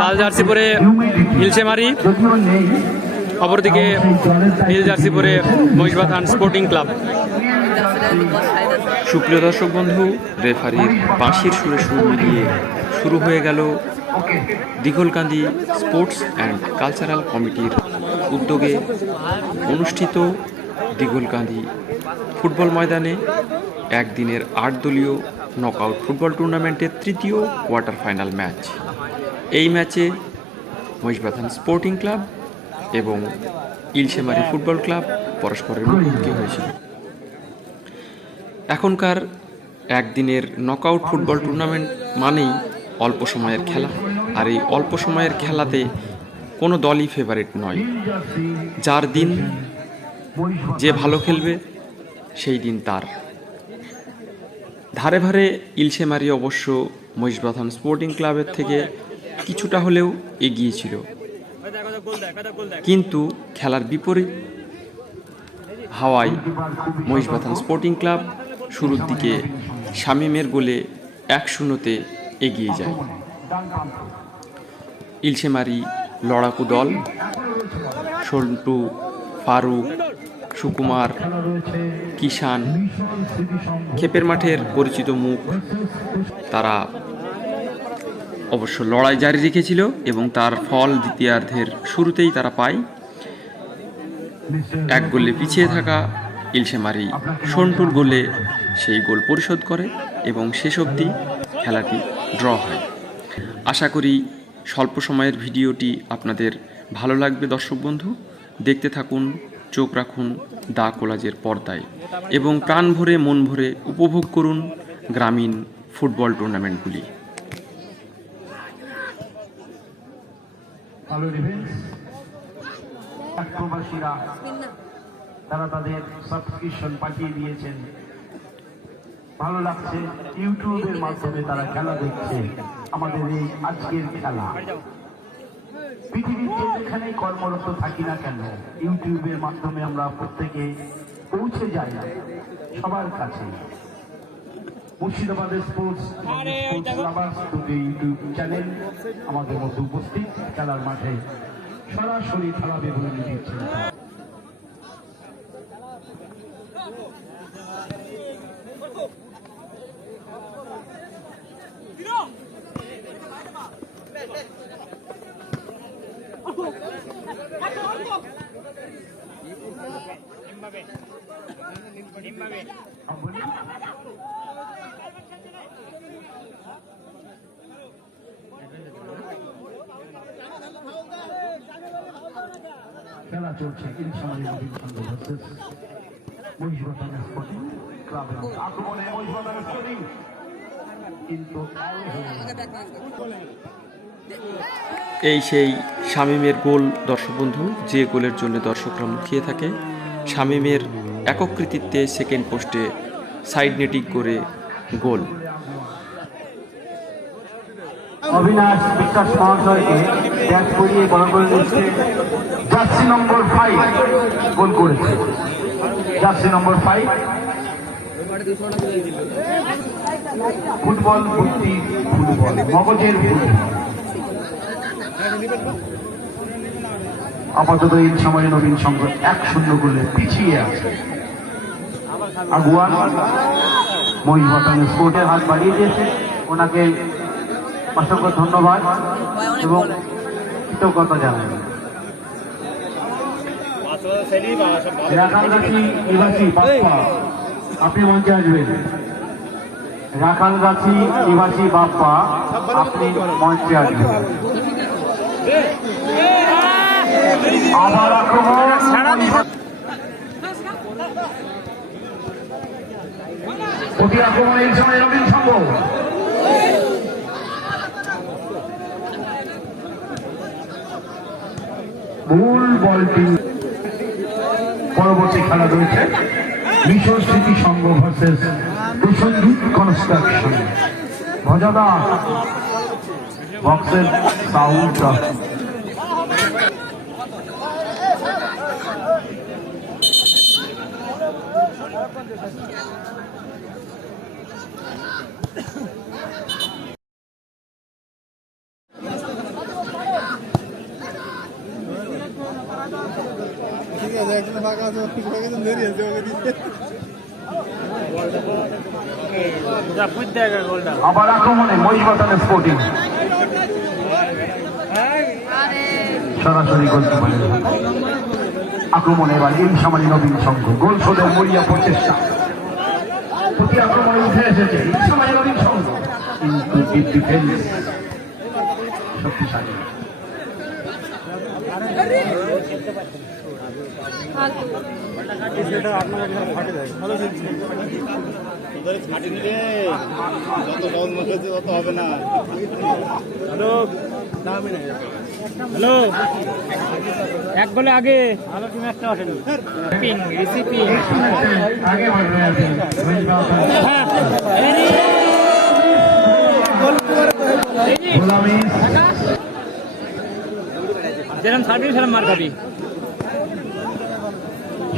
লাল jersey পরে ইলশেমারি, অপরদিকে নীল jersey পরে মহিষবাথান স্পোর্টিং ক্লাব। সুপ্রিয় দর্শক বন্ধু, রেফারির বাঁশির সুরে সুর মিলিয়ে শুরু হয়ে গেল দিঘলকান্দি স্পোর্টস অ্যান্ড কালচারাল কমিটির উদ্যোগে অনুষ্ঠিত দিঘলকান্দি ফুটবল ময়দানে একদিনের 8 দলীয় নকআউট ফুটবল টুর্নামেন্টের তৃতীয় কোয়ার্টার ফাইনাল ম্যাচ। এই ম্যাচে মহিষবাথান স্পোর্টিং ক্লাব এবং ইলশেমারি ফুটবল ক্লাব পরস্পরের মুখোমুখি হয়েছিল। এখনকার একদিনের নকআউট ফুটবল টুর্নামেন্ট মানেই অল্প সময়ের খেলা, আর এই অল্প সময়ের খেলাতে কোনো দলই ফেভারিট নয়। যার দিন যে ভালো খেলবে সেই দিন তার। ধারে ধারে ইলশেমারি অবশ্য মহিষবাথান স্পোর্টিং ক্লাবের থেকে কিছুটা হলেও এগিয়ে ছিল, কিন্তু খেলার বিপরীত হাওয়ায় মহিষবাথান স্পোর্টিং ক্লাব শুরুর দিকে শামীমের গোলে 1-0 এগিয়ে যায়। ইলশেমারি লড়াকু দল, সন্টু, ফারুক, সুকুমার, কিষান, ক্ষেপের মাঠের পরিচিত মুখ, তারা অবশ্য লড়াই জারি রেখেছিল এবং তার ফল দ্বিতীয়ার্ধের শুরুতেই তারা পায়। 1 গোলে পিছিয়ে থাকা ইলশেমারি সন্টুর গোলে সেই গোল পরিশোধ করে এবং শেষ অবধি খেলাটি ড্র হয়। আশা করি স্বল্প সময়ের ভিডিওটি আপনাদের ভালো লাগবে দর্শক বন্ধু। দেখতে থাকুন, চোখ রাখুন দা কোলাজের পর্দায় এবং প্রাণ ভরে মন ভরে উপভোগ করুন গ্রামীণ ফুটবল টুর্নামেন্টগুলি। তারা তাদের সাবস্ক্রিপশন পাঠিয়ে দিয়েছেন, ভালো লাগছে। ইউটিউবের মাধ্যমে তারা খেলা দেখছে। আমাদের এই আজকের খেলা পৃথিবীর যেখানে কর্মরত থাকি না কেন, ইউটিউবের মাধ্যমে আমরা প্রত্যেকে পৌঁছে যাই সবার কাছে। মুর্শিদাবাদের স্পোর্টস দুটি ইউটিউব চ্যানেল আমাদের মধ্যে উপস্থিত, খেলার মাঠে সরাসরি খেলা বিবরণ দিচ্ছেন। খেলা চলছে ইলশেমারি ভার্সেস মহিষবাথান স্পোর্টিং ক্লাব। আক্রমণে মহিষবাথান স্পোর্টিং, কিন্তু এই সেই শামীমের গোল দর্শক বন্ধু, যে গোলের জন্য দর্শকরা মুখিয়ে থাকে। শামীমের একক কৃতিত্বে সেকেন্ড পোস্টে সাইড নেটিং করে গোল। অবিনাশ বিশ্বাস মহাশয়কে ব্যাট করিয়ে বড় গোল দিচ্ছে। জার্সি নম্বর 5 গোল করেছে। জার্সি নম্বর 5 ফুটবল বুদ্ধি, ফুটবল মগজের বুদ্ধি। আপাতত এই সময়ে নবীন সংঘ 1-0 গোলে পিছিয়ে আছে। আগুয়ান মহিষবাথান স্পোর্টের হাত বাড়িয়ে দিয়েছে, ওনাকে অসংখ্য ধন্যবাদ এবং কৃতজ্ঞতা জানাই। রাখালগাছি নিবাসী বাপ্পা, আপনি মঞ্চে আসবেন। রাখালগাছি নিবাসী বাপ্পা, আপনি মঞ্চে আসবেন। আবার আক্রমণ, প্রতি আক্রমণ এই সময় নবীন সংঘ। মূল বলটি পরবর্তী খেলা রয়েছে মিশর স্মৃতি সংঘ ভার্সেস প্রসঞ্জিৎ কনস্ট্রাকশন। ভজাদা বক্সের সাউন্ডটা আবার আক্রমণে মহিষবাথান স্পোর্টিং সরাসরি গোলকিপারের আক্রমণে এবার ইলশামারি নবীন সংঘ গোল শোধের মরিয়া প্রচেষ্টা প্রতি আক্রমণে উঠে এসেছে ইলশামারি নবীন সংঘ কিন্তু ডিফেন্স শক্তিশালী হবে না। হ্যালো, এক বলে আগে ভালো টিম একটা আসেনি রিসিপিং আগে বাড়বে আছে গোলামি যেরকম সার্ভিস সেরকম মার খাবি।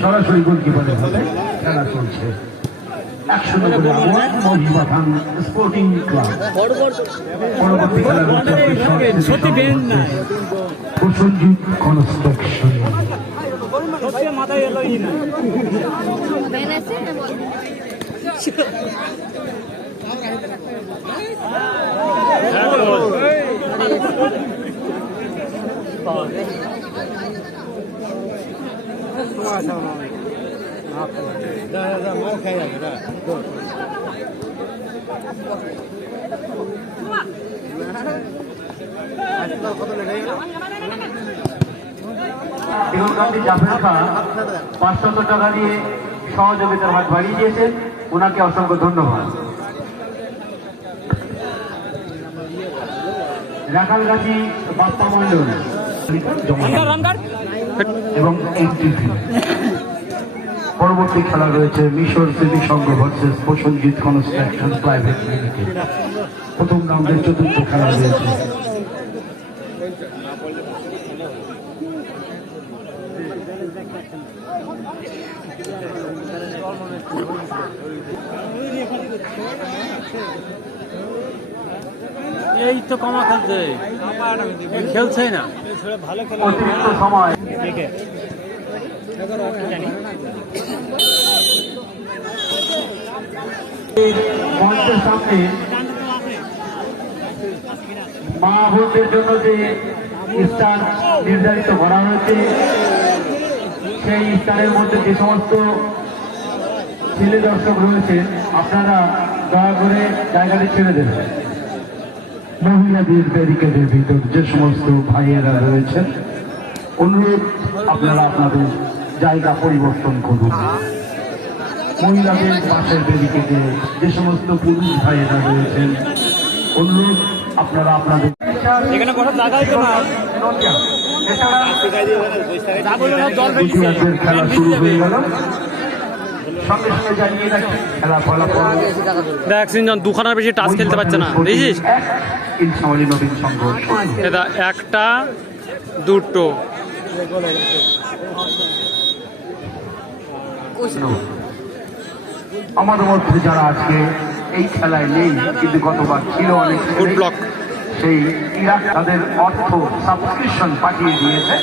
সরাসরি গোলকিপারের হাতে খেলা চলছে 100 করে আগুয়ান মহিষবাথান স্পোর্টিং ক্লাব পরবর্তী খেলার সত্যি বেন না প্রসঞ্জিৎ কনস্ট্রাকশন সত্যি মাথায় এলোই না দিগলকান্দি জাফর খান 500 টাকা দিয়ে সহযোগিতার হাত বাড়িয়ে দিয়েছেন, ওনাকে অসংখ্য ধন্যবাদ। রাখালগাছি বাপ্পা মন্ডল এবং এনটিভি। পরবর্তী খেলা রয়েছে Mishar Smriti Sangha versus Prasenjit construction private limited. প্রথম রাউন্ডের চতুর্থ খেলা রয়েছে। এই তো কমা খেলছে খেলছে না অতিরিক্ত সময় মঞ্চের সামনে মা বোনদের জন্য যে স্থান নির্ধারিত করা হয়েছে, সেই স্থানের মধ্যে যে সমস্ত ছেলে দর্শক রয়েছে আপনারা দয়া করে জায়গাটি ছেড়ে দেবেন। মহিলাদের ব্যারিকেডের ভিতর যে সমস্ত ভাইয়েরা রয়েছেন অনুরোধ আপনারা আপনাদের জায়গা পরিবর্তন করুন। মহিলাদের পাশের ব্যারিকেডে যে সমস্ত পুরুষ ভাইয়েরা রয়েছেন অনুরোধ আপনারা আপনাদের এখানে কোনো জায়গায় তো না খেলা শুরু হয়ে গেল। সঙ্গে সঙ্গে জানিয়ে রাখি খেলা ফলাফল দেখ সিনজন দুখানার বেশি টাচ খেলতে পারছে না, বুঝিস? ইলশামারি নবীন সংঘ এটা একটা দুটো আমাদের মধ্যে যারা আজকে এই খেলায় নেই কিন্তু গতবার ছিল অনেক গুড ব্লক। সেই ইরাক তাদের অর্থ সাবস্ক্রিপশন পাঠিয়ে দিয়েছে।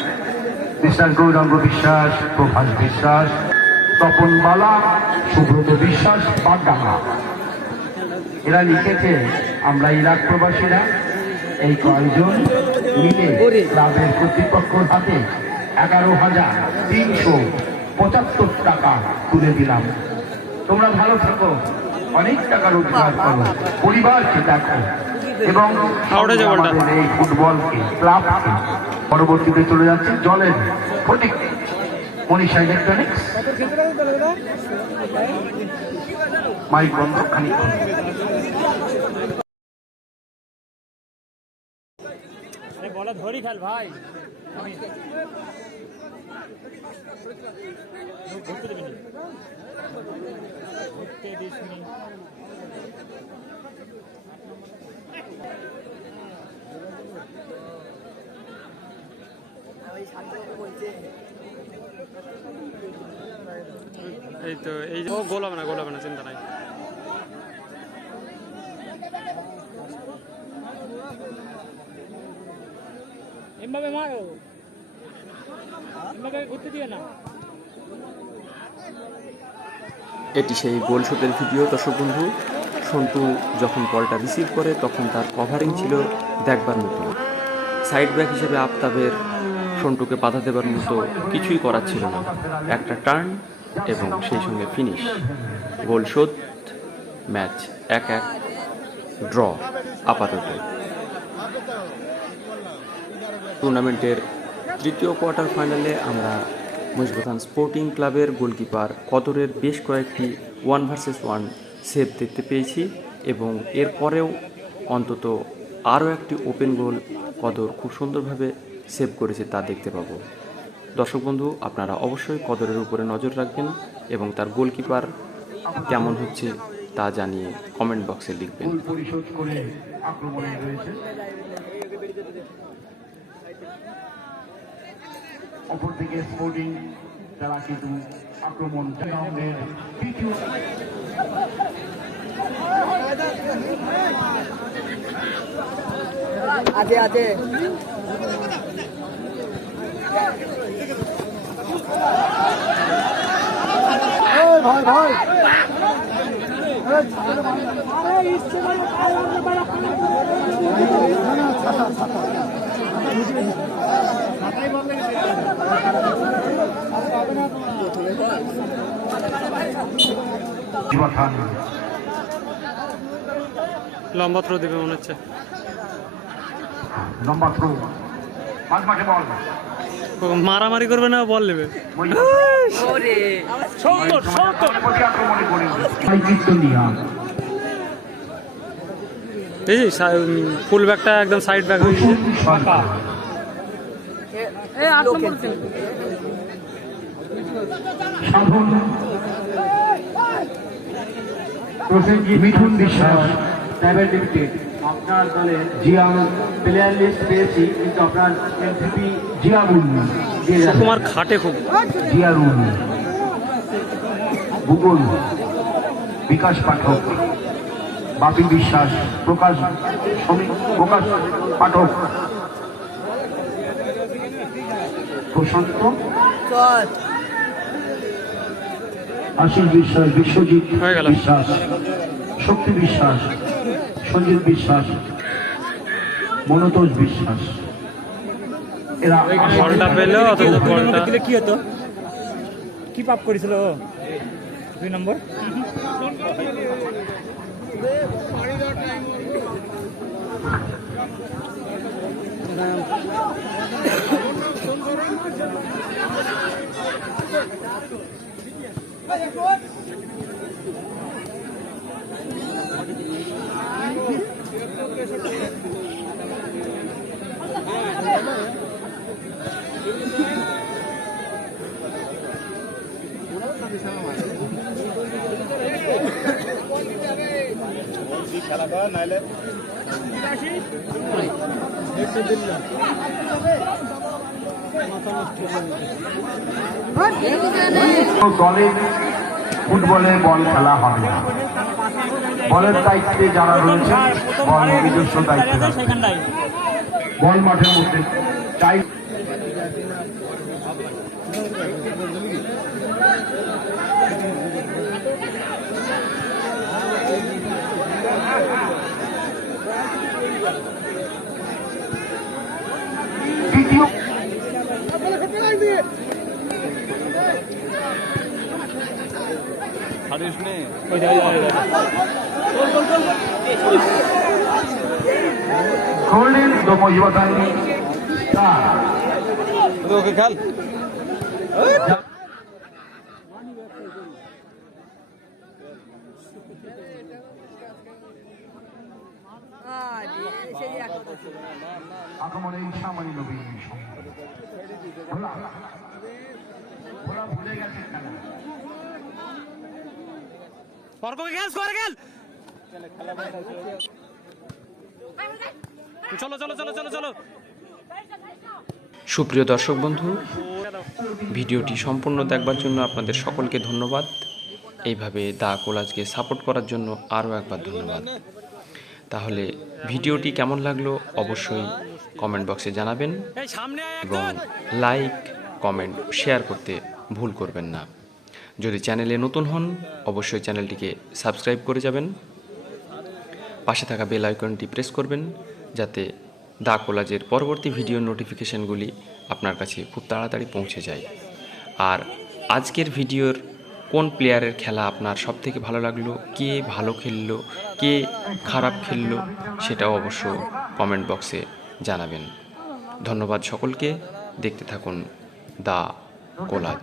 বিশ্বাস গৌরাঙ্গ বিশ্বাস, প্রভাস বিশ্বাস, তপন বালা, সুব্রত বিশ্বাস, বাগডাঙ্গা। এরা লিখেছে আমরা ইরাক প্রবাসীরা এই কয়েকজন মিলে ক্লাবের কর্তৃপক্ষের হাতে 11,375 টাকা তুলে দিলাম। তোমরা ভালো থাকো, অনেক টাকা রোজগার করো, পরিবারকে দেখো এবং আমাদের এই ফুটবলকে ক্লাবকে পরবর্তীতে চলে যাচ্ছে জলের ফটিক মনীষা ইলেকট্রনিক্স। মাইক বন্ধ খানিক বলা ধরি খেল ভাই ঘুরতে দেবেন ঘুরতে দিস নি এই তো এই ও গোল হবে না চিন্তা নাই। এমভাবে মারো, এমভাবে ঘুরতে দিও না। এটি সেই গোল শটের ভিডিও দর্শক বন্ধু। সন্টু যখন বলটা রিসিভ করে তখন তার কভারিং ছিল দেখবার মতো। সাইড ব্যাক হিসেবে আফতাবের সন্টুকে বাধা দেবার মতো কিছুই করার ছিল না। একটা টার্ন এবং সেই সঙ্গে ফিনিশ, গোল শোধ। ম্যাচ 1-1 ড্র আপাতত। টুর্নামেন্টের তৃতীয় কোয়ার্টার ফাইনালে আমরা মহিষবাথান স্পোর্টিং ক্লাবের গোলকিপার কদরের বেশ কয়েকটি 1 ভার্সেস 1 সেভ দেখতে পেয়েছি এবং এরপরেও অন্তত আরও একটি ওপেন গোল কদর খুব সুন্দরভাবে সেভ করেছে তা দেখতে পাবো। দর্শক বন্ধু, আপনারা অবশ্যই কদরের উপরে নজর রাখবেন এবং তার গোলকিপার কেমন হচ্ছে তা জানিয়ে কমেন্ট বক্সে লিখবেন। পরিশোধ করে আক্রমণে রয়েছে। অপরদিকে স্পোর্টিং তারা কিন্তু আক্রমণ রাউন্ডের তৃতীয় আগে আগে ভাই ভাই লম্বা থ্রো দেবে মনে হচ্ছে। লম্বা থ্রো, মাঝ মাঠে বল, মারামারি করবে না, বল নেবে। ফুল ব্যাকটা একদম সাইড ব্যাক হয়ে গেছে। সাধন প্রসেনজিৎ মিঠুন বিশ্বাস ট্যাবের লিমিটেড। আপনার দলে জিয়ান প্লেয়ার লিস্ট পেয়েছি, কিন্তু আপনার এমসিপি জিয়ারুল তোমার খাটে খুব। জিয়ারুল, ভূগোল বিকাশ পাঠক, বাপি বিশ্বাস, প্রকাশ পাঠক, প্রশান্ত, আশিস বিশ্বাস, বিশ্বজিৎ বিশ্বাস, শক্তি বিশ্বাস, সঞ্জিত বিশ্বাস, মনোতোষ বিশ্বাস। এরা বলটা পেল, অথচ বলটা কি হতো, কি পাপ করেছিল 2 নম্বর। দলে ফুটবলে বল খেলা হবে না। বলের দায়িত্বে যারা রয়েছে, বল নিজস্ব দায়িত্বে বল মাঠের মধ্যে চাই। দ্বিতীয় গোল্ডেন দমজবাতান ওকে খেল। আক্রমণে সামান্য নবীন ভুলে গেছে খেলা। চলো চলো চলো চলো চলো। সুপ্রিয় দর্শক বন্ধু, ভিডিওটি সম্পূর্ণ দেখবার জন্য আপনাদের সকলকে ধন্যবাদ। এইভাবে দা কোলাজকে সাপোর্ট করার জন্য আরও একবার ধন্যবাদ। তাহলে ভিডিওটি কেমন লাগলো অবশ্যই কমেন্ট বক্সে জানাবেন এবং লাইক, কমেন্ট, শেয়ার করতে ভুল করবেন না। যদি চ্যানেলে নতুন হন অবশ্যই চ্যানেলটিকে সাবস্ক্রাইব করে যাবেন, পাশে থাকা বেল আইকনটি প্রেস করবেন যাতে দা কোলাজের পরবর্তী ভিডিও নোটিফিকেশনগুলি আপনার কাছে খুব তাড়াতাড়ি পৌঁছে যায়। আর আজকের ভিডিওর কোন প্লেয়ারের খেলা আপনার সবথেকে ভালো লাগলো, কে ভালো খেললো, কে খারাপ খেললো, সেটাও অবশ্য কমেন্ট বক্সে জানাবেন। ধন্যবাদ সকলকে, দেখতে থাকুন দা কোলাজ।